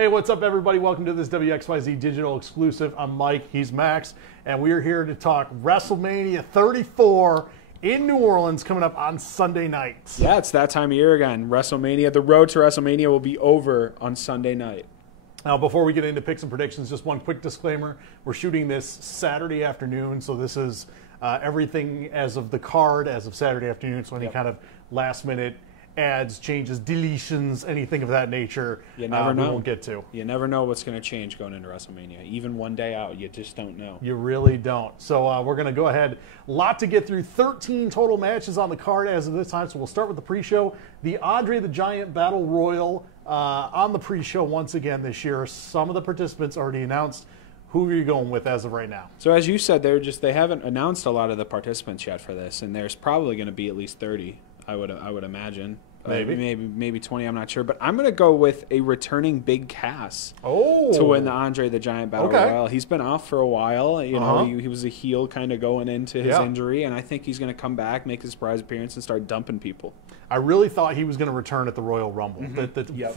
Hey, what's up, everybody? Welcome to this WXYZ digital exclusive. I'm Mike, he's Max, and we are here to talk WrestleMania 34 in New Orleans coming up on Sunday night. Yeah, it's that time of year again. WrestleMania, the road to WrestleMania will be over on Sunday night. Now, before we get into picks and predictions, just one quick disclaimer. We're shooting this Saturday afternoon, so this is everything as of the card as of Saturday afternoon, so any kind of last-minute ads, changes, deletions, anything of that nature, you never know. We won't get to. You never know what's going to change going into WrestleMania. Even one day out, you just don't know. You really don't. So we're going to go ahead. A lot to get through. 13 total matches on the card as of this time. So we'll start with the pre-show. The Andre the Giant Battle Royal on the pre-show once again this year. Some of the participants already announced. Who are you going with as of right now? So as you said, they haven't announced a lot of the participants yet for this, and there's probably going to be at least 30. I would imagine. Maybe 20, I'm not sure. But I'm going to go with a returning Big Cass to win the Andre the Giant Battle Royal. He's been off for a while. You know, he was a heel kind of going into his injury, and I think he's going to come back, make a surprise appearance, and start dumping people. I really thought he was going to return at the Royal Rumble.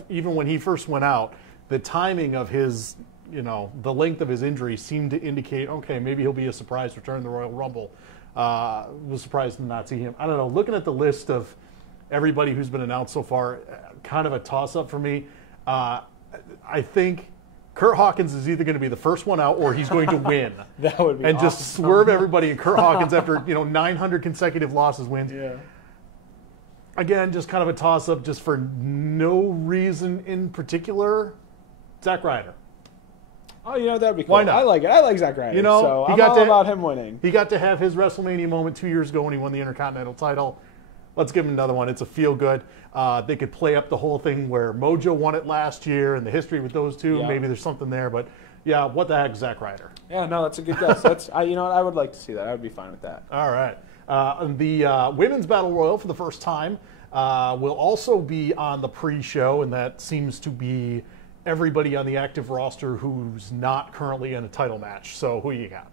Even when he first went out, the timing of his, the length of his injury seemed to indicate, okay, maybe he'll be a surprise return to the Royal Rumble. Was surprised to not see him. I don't know. Looking at the list of everybody who's been announced so far, kind of a toss-up for me. I think Kurt Hawkins is either going to be the first one out or he's going to win. That would be and awesome. Just swerve everybody. And Kurt Hawkins, after 900 consecutive losses, wins. Yeah. Again, just kind of a toss-up, just for no reason in particular. Zack Ryder. Oh, that'd be cool. Why not? I like it. I like Zack Ryder. So I'm all about him winning. He got to have his WrestleMania moment 2 years ago when he won the Intercontinental title. Let's give him another one. It's a feel-good. They could play up the whole thing where Mojo won it last year and the history with those two. Yeah. Maybe there's something there. But, yeah, what the heck, Zack Ryder? Yeah, no, that's a good guess. You know what? I would like to see that. I would be fine with that. All right. The Women's Battle Royal for the first time will also be on the pre-show, and that seems to be everybody on the active roster who's not currently in a title match. So who you got?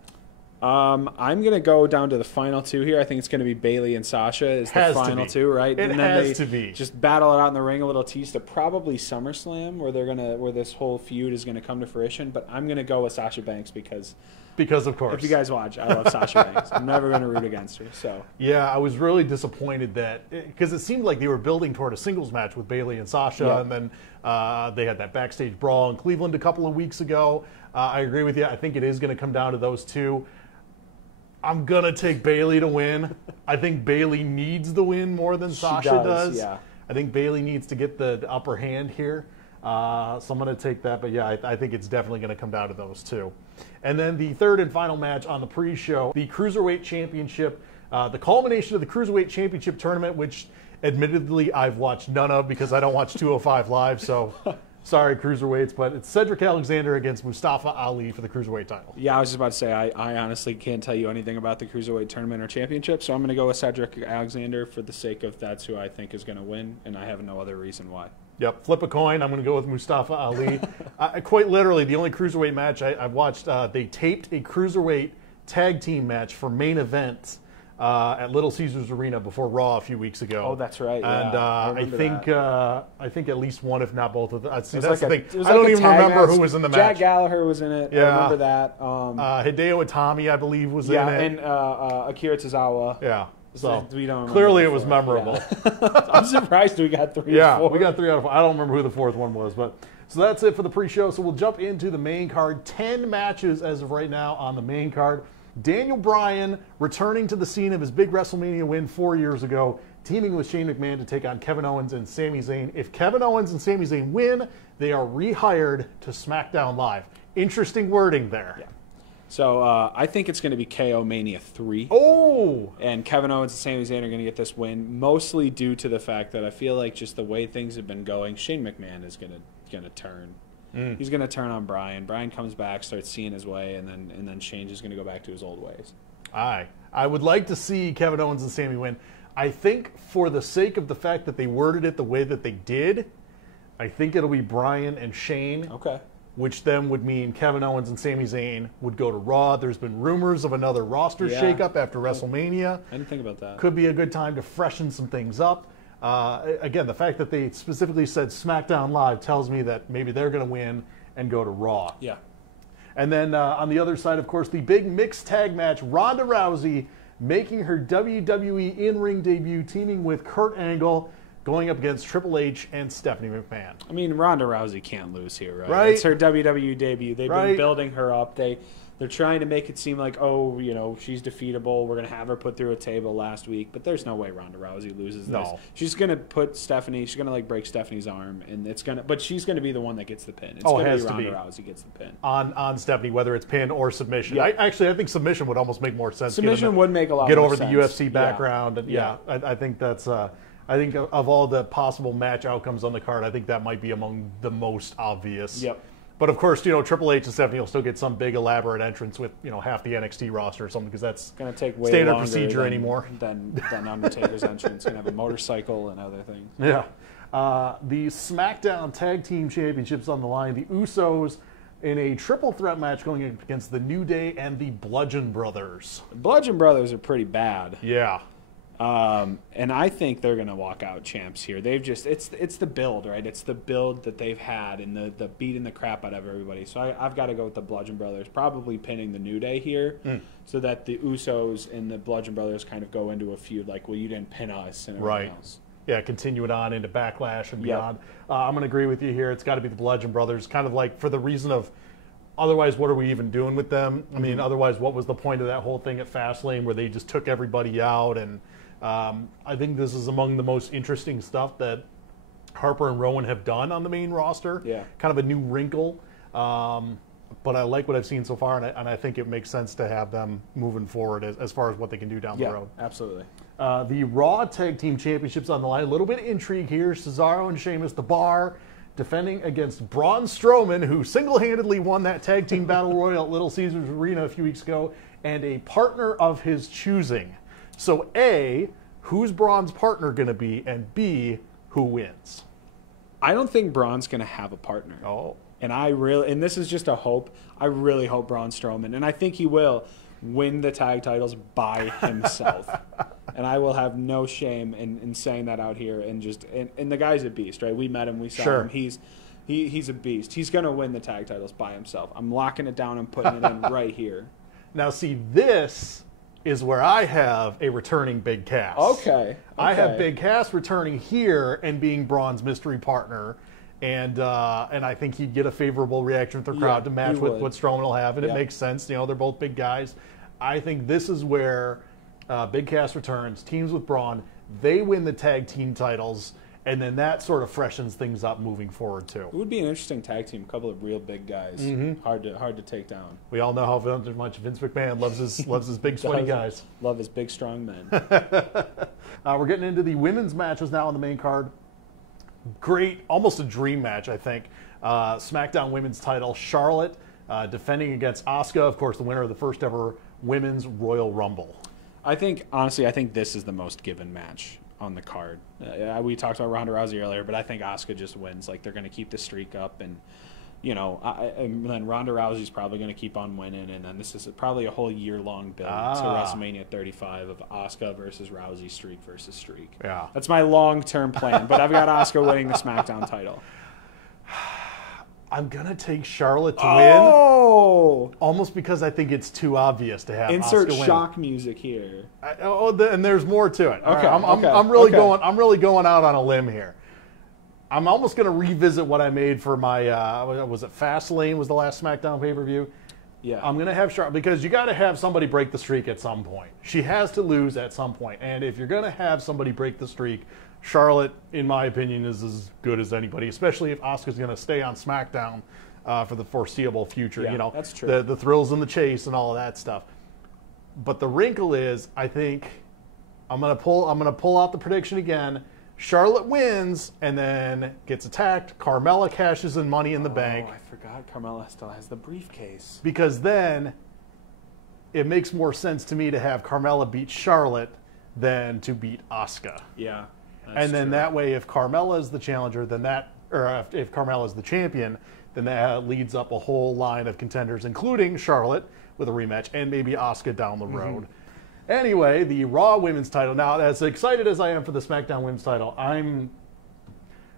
I'm going to go down to the final two here. I think it's going to be Bayley and Sasha is the final two, right? It has to be. Just battle it out in the ring, a little tease to probably SummerSlam, where this whole feud is going to come to fruition. But I'm going to go with Sasha Banks because of course. If you guys watch, I love Sasha Banks. I'm never going to root against her. So yeah, I was really disappointed because it seemed like they were building toward a singles match with Bayley and Sasha, and then they had that backstage brawl in Cleveland a couple of weeks ago. I agree with you. I think it is going to come down to those two. I'm going to take Bayley to win. I think Bayley needs the win more than Sasha does. Yeah. I think Bayley needs to get the upper hand here. So I'm going to take that. But, yeah, I think it's definitely going to come down to those two. And then the third and final match on the pre-show, the Cruiserweight Championship, the culmination of the Cruiserweight Championship tournament, which admittedly I've watched none of because I don't watch 205 Live. So sorry, Cruiserweights, but it's Cedric Alexander against Mustafa Ali for the Cruiserweight title. Yeah, I was just about to say, I honestly can't tell you anything about the Cruiserweight tournament or championship, so I'm going to go with Cedric Alexander for the sake of that's who I think is going to win, and I have no other reason why. Yep, flip a coin. I'm going to go with Mustafa Ali. Quite literally, the only Cruiserweight match I've watched, they taped a Cruiserweight tag team match for main event at Little Caesars Arena before Raw a few weeks ago. Oh, that's right. And I I think at least one, if not both of them. See, that's the thing. I don't even remember who was in the match. Jack Gallagher was in it. Yeah. I remember that. Hideo Itami, I believe, was in it. And Akira Tozawa. Yeah. So we don't clearly it was memorable. Yeah. I'm surprised we got 3 or 4. Yeah, we got 3 out of 4. I don't remember who the fourth one was, but so that's it for the pre-show. So we'll jump into the main card. 10 matches as of right now on the main card. Daniel Bryan returning to the scene of his big WrestleMania win 4 years ago, teaming with Shane McMahon to take on Kevin Owens and Sami Zayn. If Kevin Owens and Sami Zayn win, they are rehired to SmackDown Live. Interesting wording there. Yeah. So I think it's going to be KO Mania 3. Oh! And Kevin Owens and Sami Zayn are going to get this win, mostly due to the fact that I feel like just the way things have been going, Shane McMahon is going to turn. He's going to turn on Bryan. Bryan comes back, starts seeing his way, and then Shane is going to go back to his old ways. I would like to see Kevin Owens and Sami win. I think for the sake of the fact that they worded it the way that they did, I think it'll be Bryan and Shane. Okay. Which then would mean Kevin Owens and Sami Zayn would go to Raw. There's been rumors of another roster shakeup after WrestleMania. I didn't think about that. Could be a good time to freshen some things up. Again, the fact that they specifically said SmackDown Live tells me that maybe they're going to win and go to Raw. Yeah. And then on the other side, of course, the big mixed tag match, Ronda Rousey making her WWE in-ring debut, teaming with Kurt Angle, going up against Triple H and Stephanie McMahon. I mean, Ronda Rousey can't lose here, right? Right. It's her WWE debut. They've been building her up. They're trying to make it seem like, oh, you know, she's defeatable. We're going to have her put through a table last week. But there's no way Ronda Rousey loses this. She's going to put Stephanie, she's going to, like, break Stephanie's arm. But she's going to be the one that gets the pin. It's going to be Ronda Rousey gets the pin. On Stephanie, whether it's pin or submission. Yep. I think submission would almost make more sense. Submission would make a lot more sense. Get over the UFC background. Yeah. And I think that's... I think of all the possible match outcomes on the card, I think that might be among the most obvious. Yep. But of course, you know, Triple H and Stephanie will still get some big elaborate entrance with, you know, half the NXT roster or something, because that's going to take way standard longer procedure anymore. Than Undertaker's entrance. Going to have a motorcycle and other things. Yeah. The SmackDown Tag Team Championships on the line. The Usos in a triple threat match going against the New Day and the Bludgeon Brothers. The Bludgeon Brothers are pretty bad. Yeah. And I think they're going to walk out champs here. They've just it's the build, right? It's the build that they've had and the beating the crap out of everybody. So I've got to go with the Bludgeon Brothers, probably pinning the New Day here, so that the Usos and the Bludgeon Brothers kind of go into a feud like, well, you didn't pin us and everything else. Yeah, continue it on into Backlash and beyond. I'm going to agree with you here. It's got to be the Bludgeon Brothers, kind of like for the reason of, otherwise, what are we even doing with them? I mean, otherwise, what was the point of that whole thing at Fastlane where they just took everybody out? And I think this is among the most interesting stuff that Harper and Rowan have done on the main roster. Yeah. Kind of a new wrinkle. But I like what I've seen so far, and I think it makes sense to have them moving forward as far as what they can do down the road. Absolutely. The Raw Tag Team Championships on the line. A little bit of intrigue here. Cesaro and Sheamus, the Bar, defending against Braun Strowman, who single-handedly won that Tag Team Battle Royal at Little Caesars Arena a few weeks ago, and a partner of his choosing. So A, who's Braun's partner going to be, and B, who wins? I don't think Braun's going to have a partner. Oh. And this is just a hope. I really hope Braun Strowman, and I think he will, win the tag titles by himself. And I will have no shame in saying that out here. And the guy's a beast, right? We met him, we saw him. He's a beast. He's going to win the tag titles by himself. I'm locking it down and putting it in right here. Now, see, this is where I have a returning Big Cass. Okay. I have Big Cass returning here and being Braun's mystery partner. And I think he'd get a favorable reaction from the crowd to match with what Strowman will have. And it makes sense. You know, they're both big guys. I think this is where Big Cass returns, teams with Braun. They win the tag team titles. And then that sort of freshens things up moving forward, too. It would be an interesting tag team. A couple of real big guys. Hard to take down. We all know how much Vince McMahon loves his big, sweaty guys. Love his big, strong men. We're getting into the women's matches now on the main card. Great, almost a dream match, I think. SmackDown Women's title, Charlotte defending against Asuka, of course, the winner of the first ever Women's Royal Rumble. Honestly, I think this is the most given match on the card. We talked about Ronda Rousey earlier, but I think Asuka just wins. Like, they're going to keep the streak up, and and then Ronda Rousey's probably going to keep on winning, and then this is probably a whole year-long build to WrestleMania 35 of Asuka versus Rousey, streak versus streak. Yeah. That's my long-term plan, but I've got Asuka winning the SmackDown title. I'm going to take Charlotte to win, almost because I think it's too obvious to have Insert Asuka win. shock music here. And there's more to it. Okay, I'm really going out on a limb here. I'm almost going to revisit what I made for my, was it Fastlane was the last SmackDown pay-per-view? Yeah. I'm going to have Charlotte, because you got to have somebody break the streak at some point. She has to lose at some point. And if you're going to have somebody break the streak, Charlotte, in my opinion, is as good as anybody, especially if Asuka's going to stay on SmackDown for the foreseeable future. Yeah, that's true. The thrills and the chase and all of that stuff. But the wrinkle is, I think I'm going to pull out the prediction again. Charlotte wins and then gets attacked. Carmella cashes in Money in the Bank. I forgot Carmella still has the briefcase. Because then it makes more sense to me to have Carmella beat Charlotte than to beat Asuka. Yeah. And then that way, if Carmella is the challenger, if Carmella is the champion, then that leads up a whole line of contenders, including Charlotte with a rematch and maybe Asuka down the road. Anyway, the Raw Women's title. Now, as excited as I am for the SmackDown Women's title,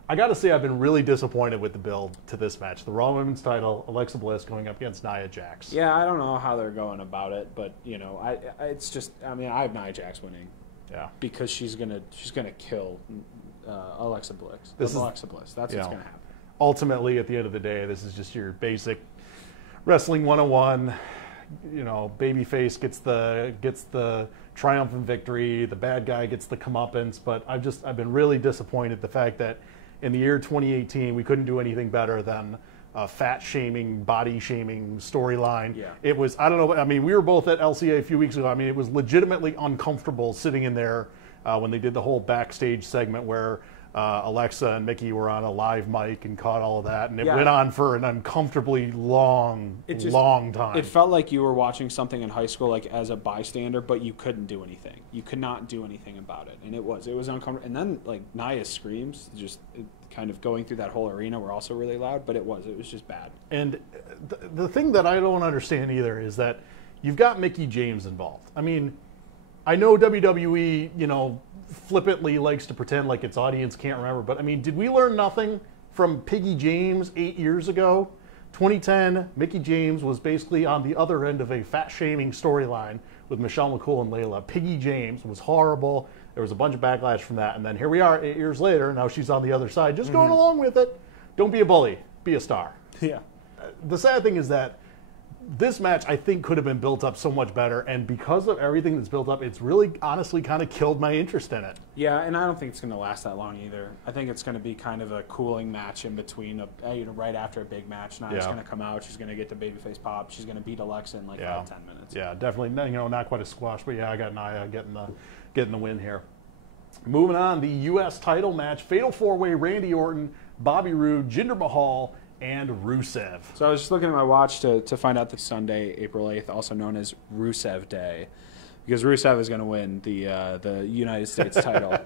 I got to say I've been really disappointed with the build to this match. The Raw Women's title, Alexa Bliss going up against Nia Jax. Yeah, I don't know how they're going about it, but it's just I have Nia Jax winning. Yeah, because she's gonna kill Alexa Bliss. That's what's gonna happen. Ultimately, at the end of the day, this is just your basic wrestling 101. Babyface gets the triumphant victory. The bad guy gets the comeuppance. But I've been really disappointed the fact that in the year 2018 we couldn't do anything better than a fat shaming, body shaming storyline. Yeah. It was, I don't know, I mean, we were both at LCA a few weeks ago. I mean, it was legitimately uncomfortable sitting in there when they did the whole backstage segment where Alexa and Mickey were on a live mic and caught all of that, and it went on for an uncomfortably long time. It felt like you were watching something in high school, like as a bystander, but you couldn't do anything. You could not do anything about it, and it was uncomfortable. And then like Nia's screams, kind of going through that whole arena, were also really loud, but it was just bad. And the thing that I don't understand either is that you've got Mickie James involved. I mean, I know WWE, flippantly likes to pretend like its audience can't remember, but I mean, did we learn nothing from Piggy James 8 years ago? 2010, Mickie James was basically on the other end of a fat-shaming storyline with Michelle McCool and Layla. Piggy James was horrible. There was a bunch of backlash from that, and then here we are 8 years later. Now she's on the other side, just going along with it. Don't be a bully. Be a star. Yeah. The sad thing is that this match, I think, could have been built up so much better, and because of everything that's built up, it's really honestly kind of killed my interest in it. Yeah, and I don't think it's going to last that long either. I think it's going to be kind of a cooling match in between, right after a big match. Nia's going to come out, she's going to get the babyface pop, she's going to beat Alexa in 5 to 10 minutes. Yeah, definitely. Not quite a squash, but yeah, I got Nia getting the win here. Moving on, the U.S. title match, Fatal 4-Way, Randy Orton, Bobby Roode, Jinder Mahal, and Rusev. So I was just looking at my watch to find out that Sunday, April 8th, also known as Rusev Day, because Rusev is going to win the United States title,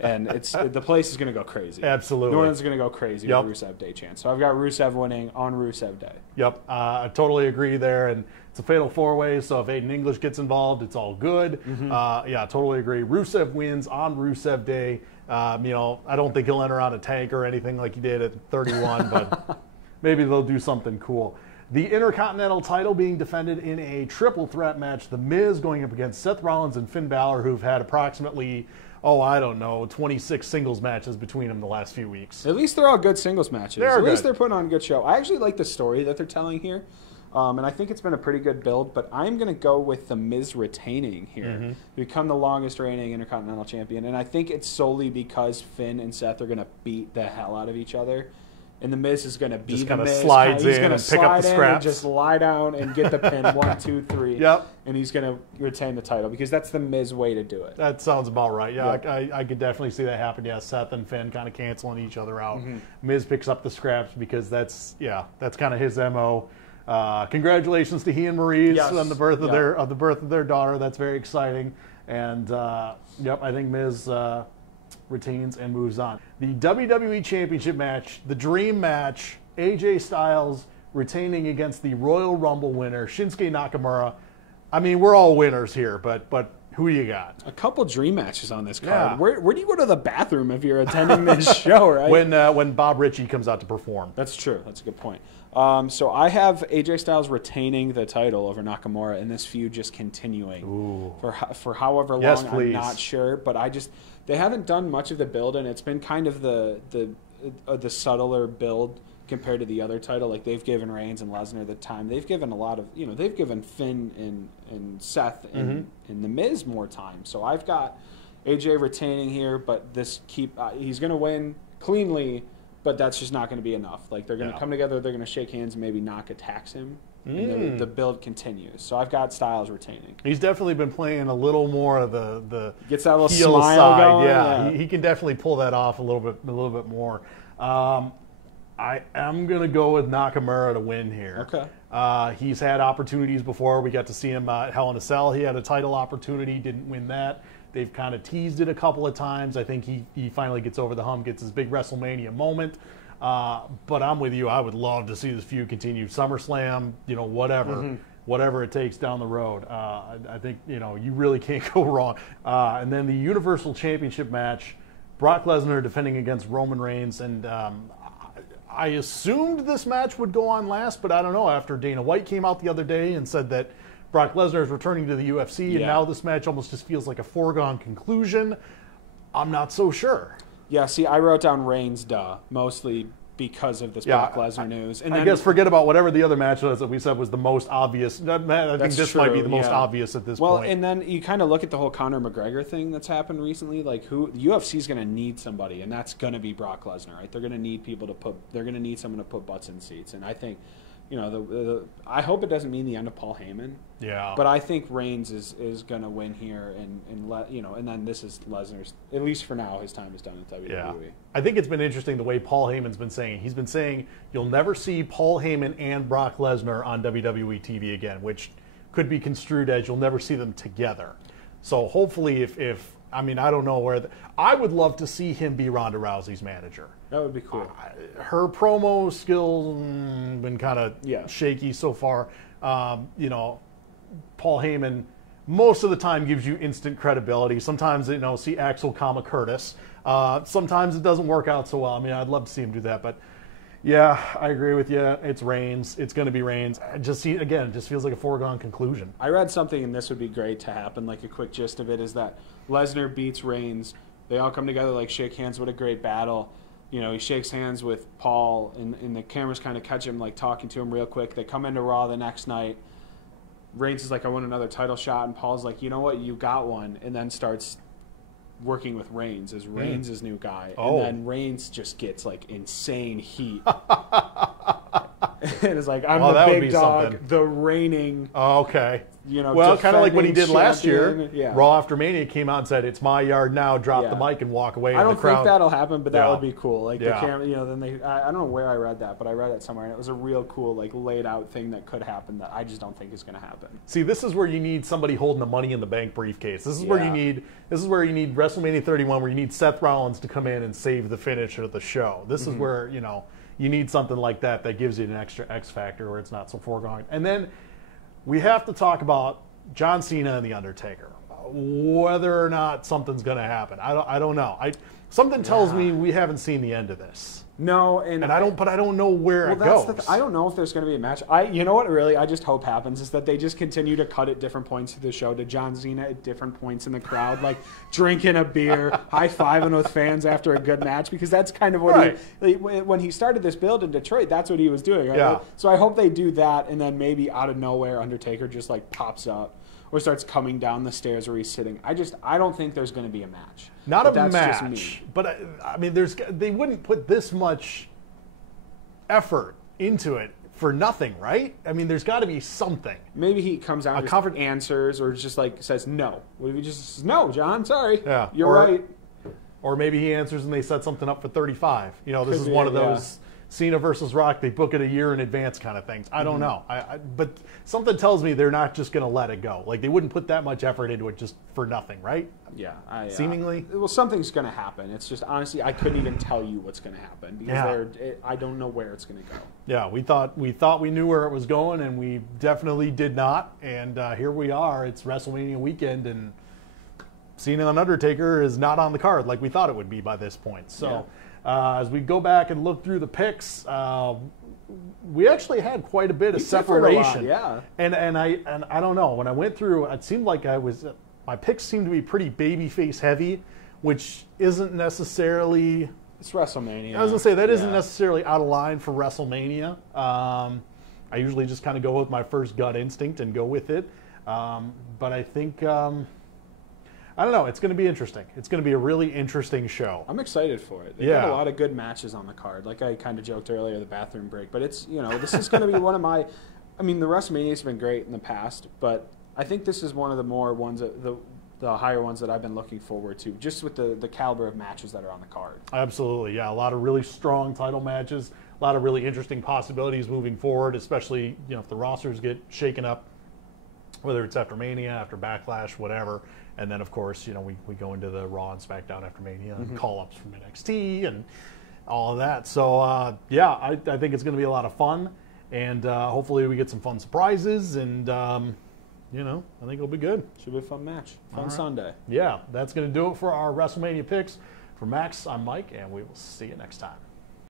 and the place is going to go crazy. Absolutely, New Orleans is going to go crazy with Rusev Day chance. So I've got Rusev winning on Rusev Day. Yep, I totally agree there, and it's a fatal 4-way. So if Aiden English gets involved, it's all good. Yeah, totally agree. Rusev wins on Rusev Day. I don't think he'll enter on a tank or anything like he did at 31, but maybe they'll do something cool. The Intercontinental title being defended in a triple threat match. The Miz going up against Seth Rollins and Finn Balor, who've had approximately, 26 singles matches between them the last few weeks. At least they're all good singles matches. At least they're putting on a good show. I actually like the story that they're telling here. And I think it's been a pretty good build, but I'm going to go with The Miz retaining here. Become the longest reigning Intercontinental Champion. And I think it's solely because Finn and Seth are going to beat the hell out of each other. And The Miz is going to be the Miz. He's going to pick up the scraps. And just lie down and get the pin. 1, 2, 3. Yep. And he's going to retain the title because that's the Miz way to do it. That sounds about right. Yeah, yep. I could definitely see that happen. Yeah, Seth and Finn kind of canceling each other out. Miz picks up the scraps because that's kind of his MO. Congratulations to he and Maurice on the birth of their daughter. That's very exciting. And I think Miz retains and moves on. The WWE Championship match, the dream match, AJ Styles retaining against the Royal Rumble winner, Shinsuke Nakamura. I mean, we're all winners here, but who do you got? A couple dream matches on this card. Yeah. Where do you go to the bathroom if you're attending this show, right? When Bob Ritchie comes out to perform. That's true. That's a good point. So I have AJ Styles retaining the title over Nakamura and this feud just continuing for however long. Yes, please. I'm not sure, but they haven't done much of the build, and it's been kind of the subtler build compared to the other title. Like they've given Reigns and Lesnar the time. They've given a lot of they've given Finn and Seth and The Miz more time. So I've got AJ retaining here, but he's going to win cleanly. But that's just not going to be enough. Like they're going to come together, they're going to shake hands, and maybe Nak attacks him, and the build continues. So I've got Styles retaining. He's definitely been playing a little more of the gets that little heel smile side. Going. Yeah, he can definitely pull that off a little bit more. I am going to go with Nakamura to win here. Okay. He's had opportunities before. We got to see him at Hell in a Cell. He had a title opportunity, didn't win that. They've kind of teased it a couple of times. I think he finally gets over the hump, gets his big WrestleMania moment. But I'm with you. I would love to see this feud continue. SummerSlam, whatever. whatever it takes down the road. I think, you really can't go wrong. And then the Universal Championship match, Brock Lesnar defending against Roman Reigns. And I assumed this match would go on last, but I don't know. After Dana White came out the other day and said that Brock Lesnar is returning to the UFC, and now this match almost just feels like a foregone conclusion, I'm not so sure. Yeah, see, I wrote down Reigns, mostly because of this Brock Lesnar news. And I guess forget about whatever the other match was that we said was the most obvious. I think this might be the most obvious at this point. Well, and then you kind of look at the whole Conor McGregor thing that's happened recently. Like, the UFC is going to need somebody, and that's going to be Brock Lesnar, right? They're going to need they're going to need someone to put butts in seats. And I think, I hope it doesn't mean the end of Paul Heyman. Yeah. But I think Reigns is going to win here, and then this is Lesnar's, at least for now, his time is done at WWE. Yeah. I think it's been interesting the way Paul Heyman's been saying. He's been saying you'll never see Paul Heyman and Brock Lesnar on WWE TV again, which could be construed as you'll never see them together. So hopefully if I don't know where I would love to see him be Ronda Rousey's manager. That would be cool. Her promo skills been kind of shaky so far. Paul Heyman most of the time gives you instant credibility. Sometimes, see Axel Curtis. Sometimes it doesn't work out so well. I'd love to see him do that, but yeah, I agree with you. It's Reigns. It's going to be Reigns. It just feels like a foregone conclusion. I read something, and this would be great to happen. Like a quick gist of it is that Lesnar beats Reigns. They all come together, like shake hands. What a great battle. He shakes hands with Paul, and the cameras kind of catch him, like talking to him real quick. They come into Raw the next night. Reigns is like, I want another title shot, and Paul's like, you know what, you got one, and then starts working with Reigns as Reigns' new guy. And then Reigns just gets like insane heat. And it's like, I'm the big dog, the reigning. Oh, okay. Well, kind of like what he did last year. Yeah. Raw after Mania came out and said, "It's my yard now." Drop the mic and walk away. I don't think that'll happen, but that would be cool. Like the camera, then I don't know where I read that, but I read it somewhere, and it was a real cool, like laid out thing that could happen that I just don't think is going to happen. See, this is where you need somebody holding the Money in the Bank briefcase. This is where you need. This is where you need WrestleMania 31, where you need Seth Rollins to come in and save the finish of the show. This is where you need something like that gives you an extra X factor where it's not so foregone. And then we have to talk about John Cena and The Undertaker. Whether or not something's going to happen, I don't know. Something tells me we haven't seen the end of this. No, but I don't know where it goes. I don't know if there's going to be a match. You know what? Really, I just hope happens is that they just continue to cut at different points of the show to John Cena at different points in the crowd, like drinking a beer, high-fiving with fans after a good match, because that's kind of what when he started this build in Detroit, that's what he was doing. Right? Yeah. So I hope they do that, and then maybe out of nowhere, Undertaker just like pops up or starts coming down the stairs where he's sitting. I don't think there's going to be a match. Not a match, but they wouldn't put this much effort into it for nothing, right? There's got to be something. Maybe he comes out and answers, or just like says no. What if he just says, no, John, sorry, you're right. Or maybe he answers and they set something up for 35. This is one of those Cena versus Rock, they book it a year in advance kind of things. I don't know. But something tells me they're not just going to let it go. Like, they wouldn't put that much effort into it just for nothing, right? Yeah. Seemingly? Well, something's going to happen. It's just, honestly, I couldn't even tell you what's going to happen because I don't know where it's going to go. Yeah, we thought we knew where it was going, and we definitely did not. And here we are. It's WrestleMania weekend, and Cena and Undertaker is not on the card like we thought it would be by this point. So as we go back and look through the picks, we actually had quite a bit of separation. And I don't know. When I went through, it seemed like my picks seemed to be pretty babyface heavy, which isn't necessarily. It's WrestleMania. I was gonna say that isn't necessarily out of line for WrestleMania. I usually just kind of go with my first gut instinct and go with it. But I think. I don't know. It's going to be interesting. It's going to be a really interesting show. I'm excited for it. They've got a lot of good matches on the card. Like I kind of joked earlier, the bathroom break. But it's, this is going to be one of my. The WrestleMania's been great in the past, but I think this is one of the more ones, the higher ones that I've been looking forward to, just with the caliber of matches that are on the card. Absolutely, yeah. A lot of really strong title matches. A lot of really interesting possibilities moving forward, especially if the rosters get shaken up, whether it's after Mania, after Backlash, whatever. And then, of course, we go into the Raw and SmackDown after Mania and call-ups from NXT and all of that. So, I think it's going to be a lot of fun. And hopefully we get some fun surprises, and, you know, I think it'll be good. Should be a fun match. Fun Sunday. Yeah, that's going to do it for our WrestleMania picks. For Max, I'm Mike, and we will see you next time.